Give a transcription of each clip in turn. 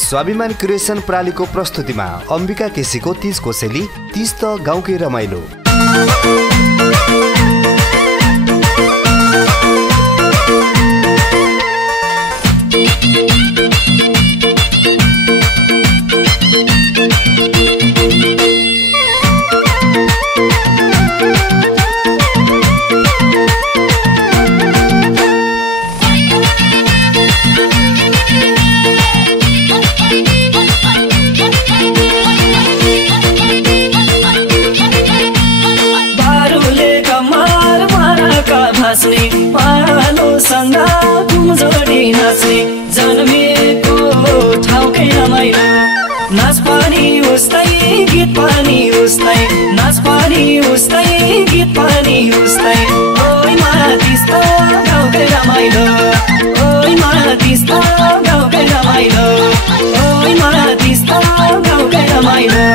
स्वाभिमान क्रिएसन प्रालीको प्रस्तुतिमा अम्बिका केसीको 30 कोसेली 30 त गाउँकै रमाइलो। पालोसँग गुम्जोडी नाच्ने जन्मिएको ठाउँकै रमाइलो। नाच पनि उस्तै गीत पनि उस्तै, नाच पनि उस्तै गीत पनि उस्तै। ओइ माया तिस्ता गाउँकै रमाइलो, ओइ माया तिस्ता गाउँकै रमाइलो, ओइ माया तिस्ता गाउँकै रमाइलो।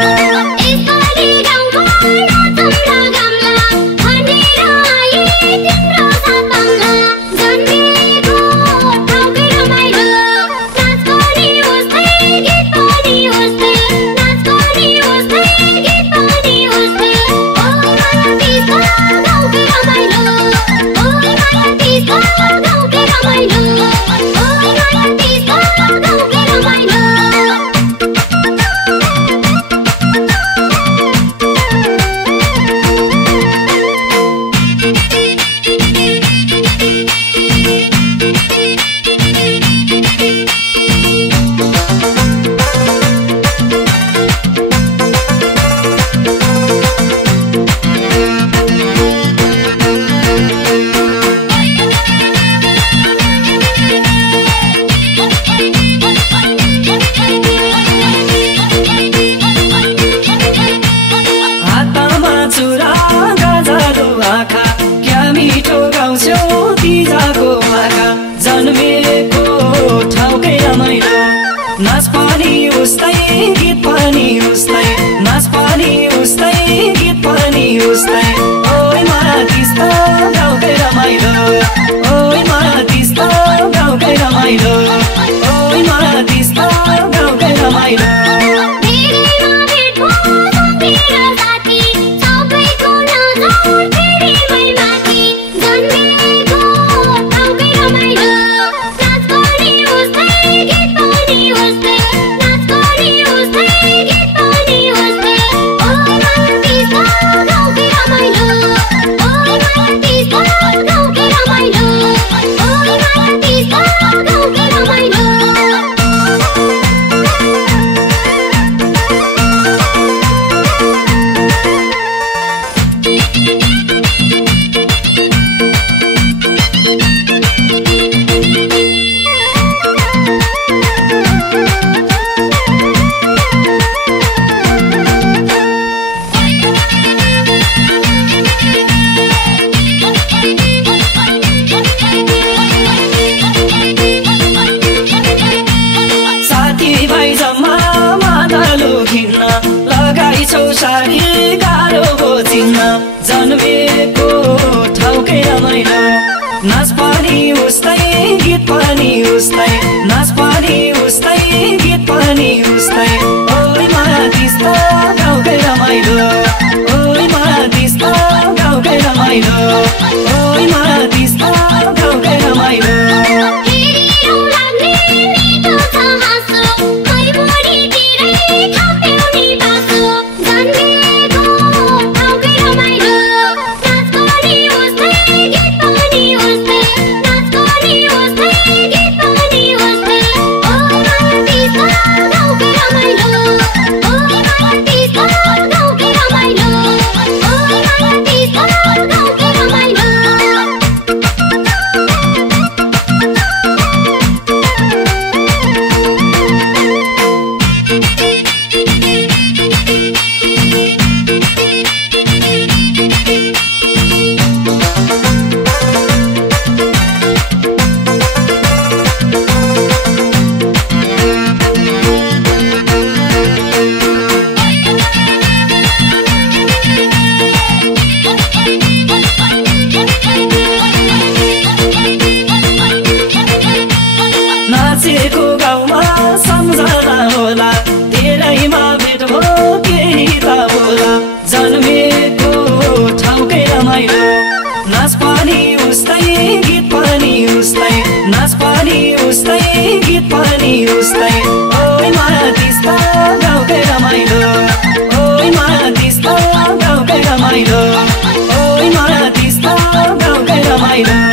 नाच पनि उस्तै गीत पनि उस्तै, नाच पनि उस्तै गीत पनि उस्तै। ओइ माया तिस्ता गाउँकै रमाइलो, ओइ माया तिस्ता गाउँकै रमाइलो, ओइ माया तिस्ता गाउँकै रमाइलो। Go, गीत पनि उस्तै ओइ माया तिस्ता गाउँकै रमाइलो ओइ माया तिस्ता गाउँकै रमाइलो ओइ माया तिस्ता गाउँकै रमाइलो